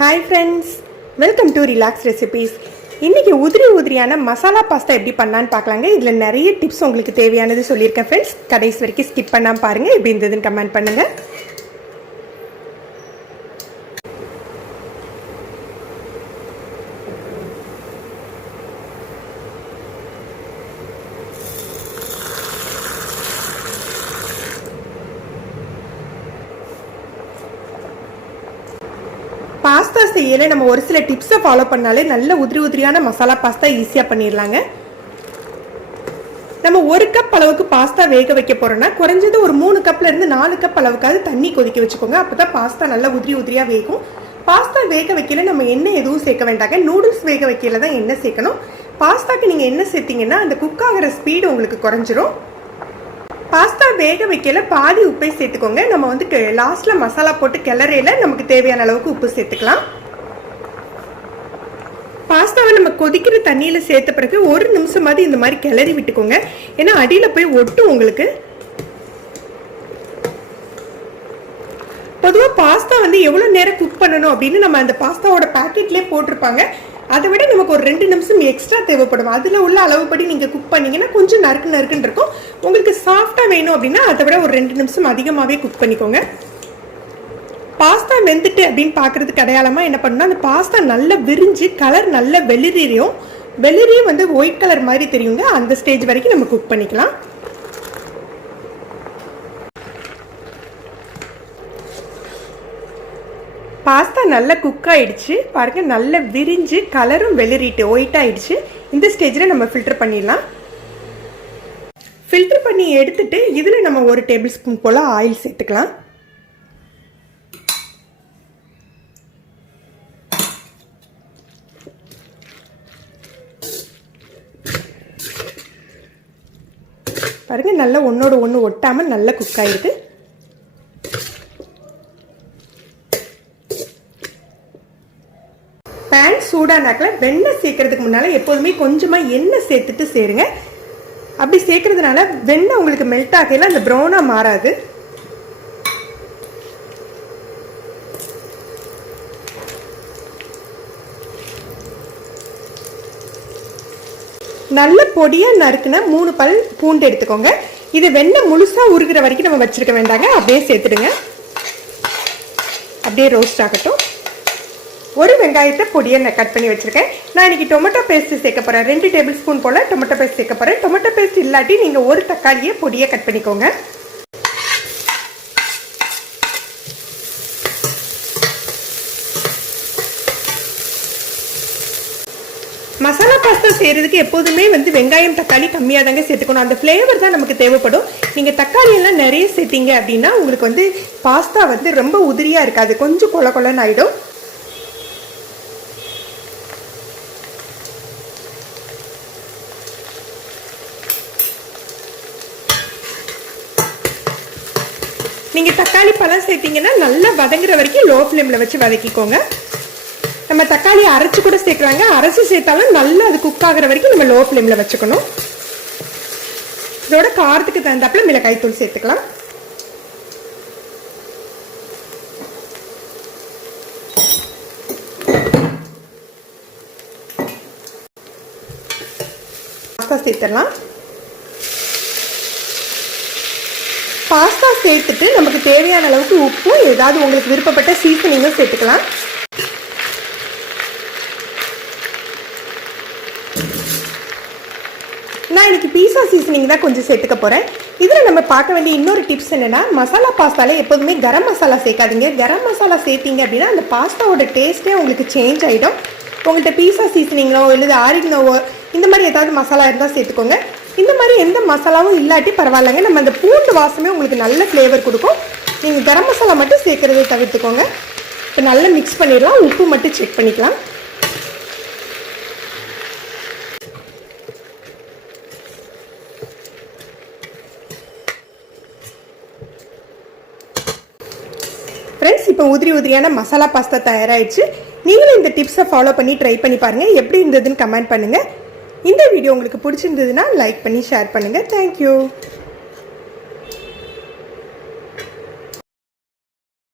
Hi friends, welcome to Relaxrecipes. இன்னைக்கு உதிரியான masala pasta எப்படி பண்ணலாம்னு பார்க்கலாங்க. இதுல நிறைய டிப்ஸ் உங்களுக்கு தேவையானது சொல்லியிருக்கேன் फ्रेंड्स. கடைசி வரைக்கும் ஸ்கிப் பண்ணாம பாருங்க. எப்படி இருந்ததுன்னு கமெண்ட் பண்ணுங்க. பாஸ்தா செய்யல நம்ம ஒரு சில டிப்ஸை ஃபாலோ பண்ணாலே நல்ல உதிரியான மசாலா பாஸ்தா ஈஸியா பண்ணிடலாங்க. நம்ம ஒரு கப் அளவுக்கு பாஸ்தா வேக வைக்க போறோம்னா குறைஞ்சது ஒரு 3 கப்ல இருந்து 4 கப் அளவுக்காவது தண்ணி கொதிக்க வச்சுக்கோங்க. அப்பதான் பாஸ்தா நல்லா உதிரியா வேகும். பாஸ்தா வேக வைக்கல நம்ம எண்ணெய் எதுவும் சேர்க்க வேண்டாங்க. நூடுல்ஸ் வேக வைக்கல தான் எண்ணெய் சேர்க்கணும். பாஸ்தாக்கு நீங்க எண்ணெய் சேர்த்தீங்கன்னா அந்த குக் ஆகிற ஸ்பீடு உங்களுக்கு குறைஞ்சிரும். பாஸ்தா வேக வைக்கல பாதி உப்பை சேர்த்துக்கோங்க. நம்ம வந்து லாஸ்ட்ல மசாலா போட்டு கிளறையில நமக்கு தேவையான அளவுக்கு உப்பு சேர்த்துக்கலாம். பாஸ்தாவை நம்ம கொதிக்கிற தண்ணியில சேர்த்த பிறகு ஒரு நிமிஷமாவது இந்த மாதிரி கிளறி விட்டுக்கோங்க. ஏன்னா அடியில போய் ஒட்டும் உங்களுக்கு. பொதுவாக பாஸ்தா வந்து எவ்வளவு நேரம் குக் பண்ணணும் அப்படின்னு நம்ம அந்த பாஸ்தாவோட பாக்கெட்லேயே போட்டிருப்பாங்க. அதை விட நமக்கு ஒரு 2 நிமிஷம் எக்ஸ்ட்ரா தேவைப்படும். அதில் உள்ள அளவுப்படி நீங்கள் குக் பண்ணீங்கன்னா கொஞ்சம் நறுக்குன்னு இருக்கும். உங்களுக்கு சாஃப்டாக வேணும் அப்படின்னா அதை விட ஒரு 2 நிமிஷம் அதிகமாகவே குக் பண்ணிக்கோங்க. பாஸ்தா வெந்துட்டு அப்படின்னு பார்க்கறதுக்கு அடையாளமாக என்ன பண்ணணும், அந்த பாஸ்தா நல்லா விரிஞ்சு கலர் நல்லா வெளிரியும் வந்து ஒயிட் கலர் மாதிரி தெரியுங்க. அந்த ஸ்டேஜ் வரைக்கும் நம்ம குக் பண்ணிக்கலாம். பாஸ்தா நல்லா குக் ஆயிடுச்சு பாருங்க. நல்லா விரிஞ்சு கலரும் வெளிரிட்டு ஒயிட் ஆயிடுச்சு. இந்த ஸ்டேஜில் நம்ம ஃபில்டர் பண்ணிடலாம். ஃபில்டர் பண்ணி எடுத்துட்டு இதில் நம்ம 1 டேபிள் ஸ்பூன் போல் ஆயில் சேர்த்துக்கலாம். பாருங்க நல்லா ஒன்னோட ஒன்று ஒட்டாமல் நல்லா குக் ஆயிடுது. பேன் சூடானாக்கில் வெண்ணெய் சேர்க்கறதுக்கு முன்னால் எப்போதுமே கொஞ்சமாக எண்ணெய் சேர்த்துட்டு சேருங்க. அப்படி சேர்க்கறதுனால வெண்ணெய் உங்களுக்கு மெல்ட் ஆகல அந்த ப்ரௌனாக மாறாது. நல்ல பொடியாக நறுக்குன 3 பல் பூண்டு எடுத்துக்கோங்க. இது வெண்ணெய் முழுசாக உருகிற வரைக்கும் நம்ம வச்சிருக்க வேண்டாங்க. அப்படியே சேர்த்துடுங்க. அப்படியே ரோஸ்ட் ஆகட்டும். ஒரு வெங்காயத்தை பொடியை நான் கட் பண்ணி வச்சிருக்கேன். நான் இன்னைக்கு டொமேட்டோ பேஸ்ட் சேர்க்க போறேன். 2 டேபிள் ஸ்பூன் போல டொமேட்டோ பேஸ்ட் சேர்க்க போறேன். டொமேட்டோ பேஸ்ட் இல்லாட்டி நீங்க ஒரு தக்காளியை பொடியை கட் பண்ணிக்கோங்க. மசாலா பாஸ்தா செய்யறதுக்கு எப்போதுமே வந்து வெங்காயம் தக்காளி கம்மியாக தாங்க சேர்த்துக்கணும். அந்த ஃப்ளேவர் தான் நமக்கு தேவைப்படும். நீங்கள் தக்காளி எல்லாம் நிறைய சேர்த்தீங்க அப்படின்னா உங்களுக்கு வந்து பாஸ்தா வந்து ரொம்ப உதிரியா இருக்காது, கொஞ்சம் கொலன்னு ஆயிடும். நீங்கள் தக்காளி பழம் சேர்த்தீங்கன்னா நல்லா வதங்குற வரைக்கும் லோ ஃப்ளேமில் வச்சு வதக்கிக்கோங்க. நம்ம தக்காளி அரைச்சு கூட சேர்க்குறாங்க. அரைச்சு சேர்த்தாலும் நல்லா அது குக் ஆகிற வரைக்கும் நம்ம லோ ஃப்ளேமில் வச்சுக்கணும். இதோட காரத்துக்கு தகுந்தாப்புல மிளகாய் தூள் சேர்த்துக்கலாம். பாஸ்தா சேர்த்துடலாம். பாஸ்தா சேர்த்துட்டு நமக்கு தேவையான அளவுக்கு உப்பும் ஏதாவது உங்களுக்கு விருப்பப்பட்ட சீசனிங்கும் சேர்த்துக்கலாம். நான் இன்னைக்கு பீஸா சீசனிங் தான் கொஞ்சம் சேர்த்துக்க போறேன். இதில் நம்ம பார்க்க வேண்டிய இன்னொரு டிப்ஸ் என்னன்னா, மசாலா பாஸ்தால எப்போதுமே கரம் மசாலா சேர்க்காதீங்க. கரம் மசாலா சேர்த்தீங்க அப்படின்னா அந்த பாஸ்தாவோட டேஸ்ட்டே உங்களுக்கு சேஞ்ச் ஆகிடும். உங்கள்கிட்ட பீஸா சீசனிங்கோ இல்லை ஆரிகனோவோ இந்த மாதிரி ஏதாவது மசாலா இருந்தால் சேர்த்துக்கோங்க. இந்த மாதிரி எந்த மசாலாவும் இல்லாட்டி பரவாயில்லைங்க. நம்ம அந்த பூண்டு வாசமே உங்களுக்கு நல்ல ஃப்ளேவர் கொடுக்கும். நீங்கள் கரம் மசாலா மட்டும் சேர்க்கறதை தவிர்த்துக்கோங்க. இப்போ நல்லா மிக்ஸ் பண்ணிடலாம். உப்பு மட்டும் செக் பண்ணிக்கலாம். ஃப்ரெண்ட்ஸ், இப்போ உதிரியான மசாலா பாஸ்தா தயாராகிடுச்சு. நீங்களும் இந்த டிப்ஸை ஃபாலோ பண்ணி ட்ரை பண்ணி பாருங்கள். எப்படி இருந்ததுன்னு கமெண்ட் பண்ணுங்கள். இந்த வீடியோ உங்களுக்கு பிடிச்சிருந்ததுன்னா லைக் பண்ணி ஷேர் பண்ணுங்கள். தேங்க்யூ.